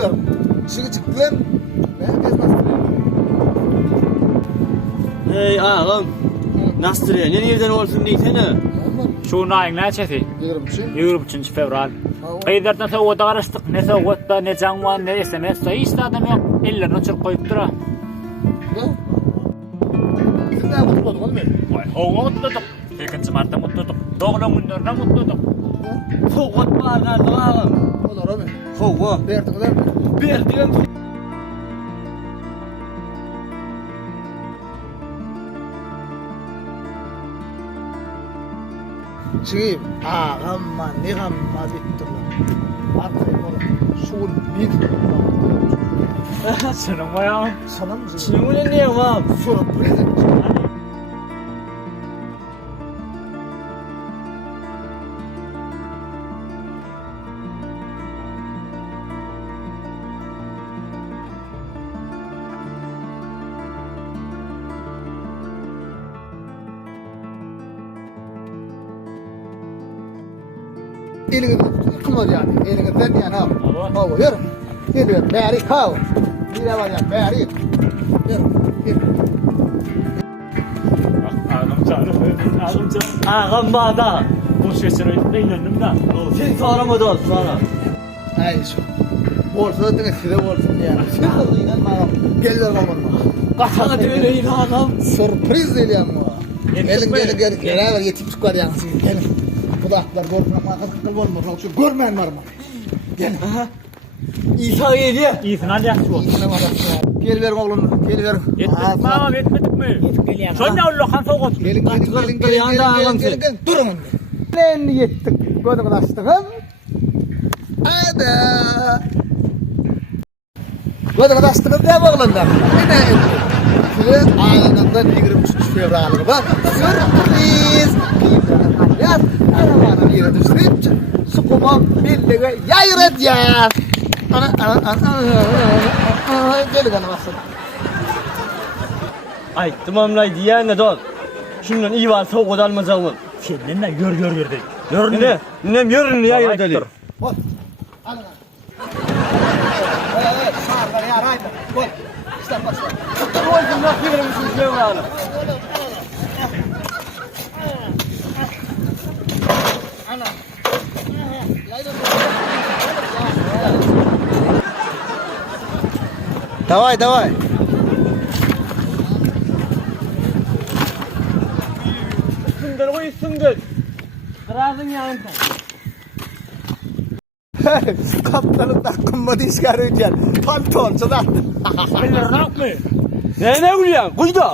diyorum. Şimdi çıktım. Ben bezmezdim. Hey ağam. Nasıl ya? Ne yerden olsun diysene? Şu ayın näçesi? 23. 23 fevral. Gaydardan sowada garaşdyk. Ne sowatda, ne jangwan, ne SMS. Hiç de adam yok. Ellerini uçurup koyup dura. Siz ne mutlu oldun oğlum? Hova mutluyduk. 2-nji martda mutluyduk. Doğulan günlerde mutluyduk. Soğuk var kardeşim ağam. Olur oğlum. Soğuk. Berdi kadar mı? Berdiğim Çıkayım. Ağamma ne gamma bittiler. Arkadaşım oğlum. Şuul bir. Senin bayağı. Sana mı? Şunun ne diyeyim ağam? Sürpriz. Elini tutmadı yani. Elinizden yani ha. Hava yürü. Geliyor. Beri kav. Bir de var ya. Beri. Yürü. Yürü. Ağam bağda. Bu sesini inandım da. Sen soramadı ol sonra. Ay şu. Borsa da demek size borsun yani. Siz de inanma. Geliyor babamla. Kaçana söyleyin ağam. Sürpriz değil yani bu. Gelin gelin gelin. Beraber yetip çıkar yani siz. Gelin. Kulaklar korkma. Kulaklar korkma. Şu görmeyen var mı? Gelin. İsa geliyor. İyisin hadi yaxşı ol. İçine var. Gel verin oğlum. Gel verin. Etmedik mi ağam etmedik mi? Gelin. Şöyle ulluhan soğuk. Gelin gelin gelin gelin Kırıyan da gelin ağam gelin sen. gelin. Durun. Ben yettik. Gözümün açtığım. Hadi. Gözümün açtığım ne bağlandı? Ne ettik? Size ağlanından 23 fevralı bak. Sürpriz. Hayat. Arabanın yere düşürüp Sukuma birliğe yayıracağız. Gelin ana basın. Ay tamamlay diyen ne don. Şundan iyi var soğuk odalmayacağım. Senden de gör dedik. Ne? Nem yürün ya yerdeli. Bak. Alın. Evet, sağlar ya rayda. Bak. İşte bak. Oğlum nasıl yürümüşsün Fevralı? Ana. Давай. Sündür koy sündür. Kırazın yanında. Kaptanın takımmadı iş göreceğim. Pantolon çıdattı. Eller ne yapmıyor? Ne gülüyorsun? Kuydu.